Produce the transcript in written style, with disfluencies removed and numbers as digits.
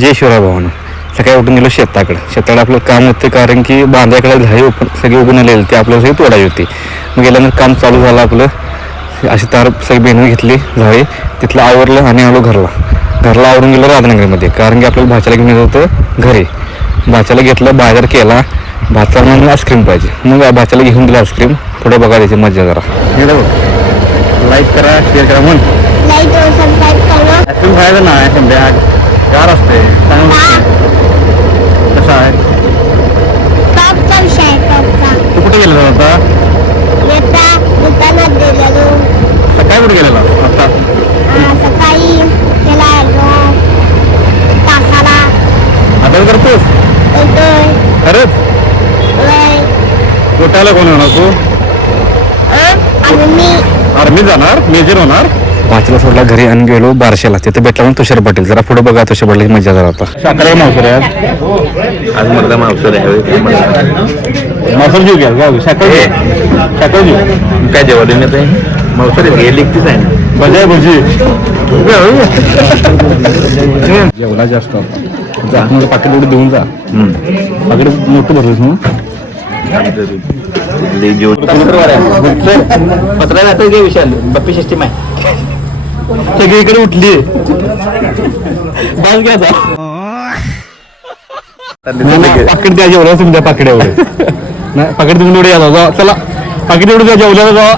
जय शिवराय भावानं. सकाळी उठून गेलो शेताकडे आपलं काम होतं, कारण की बांधाकडे झाडी सगळी उगून आलेली ते आपल्याला सगळी तोडायची होती. मग गेल्यानंतर काम चालू झालं आपलं. अशी तार सगळी बेनर घेतली झाडी, तिथलं आवरलं आणि आलो घरला आवरून गेलो राधानगरीमध्ये, कारण की आपल्याला भाच्याला घेऊन येत होतं घरी. भाच्याला घेतलं, बाजार केला. भाचा म्हणून आईस्क्रीम पाहिजे, मग भाच्याला घेऊन दिलं आईस्क्रीम. पुढे बघा त्याची मजा जरा. लाईक करा, शेअर करा म्हणून आईस्क्रीम खायचं ना संध्या गार असते चांगलं. कसं आहे तू कुठे गेलेला होता? सकाळी कुठे गेलेला आता? आता करतोस खरंच? कुठाला कोण होणार तू? आर्मी जाणार, मेजर होणार. पाचला सोडला घरी आणि गेलो बारशेला. तिथे भेटला म्हणून तुषार पाटील. जरा पुढे बघा तुषार पाटील मजा जरा. आता साखर मावसर आहे आज मला मावसर आहे. मावसर जीव घ्या गाव साखर जीव काय जेवढे नाही ते मावसर हे लिखतीच आहे ना बजाय भजी जेवढा जास्त जा पाकिट एवढं देऊन जा. पाकिट मोठं भरलं ना पत्रा जातो जे विषय बप्पी सिस्टीम आहे सगळीकडे उठली. पाकिट द्या जेवढं तुम्ही द्या पाकिट एवढे नाही पाकिट तुम्ही एवढे या चला पाकिट एवढं द्या जेवल्याला जा.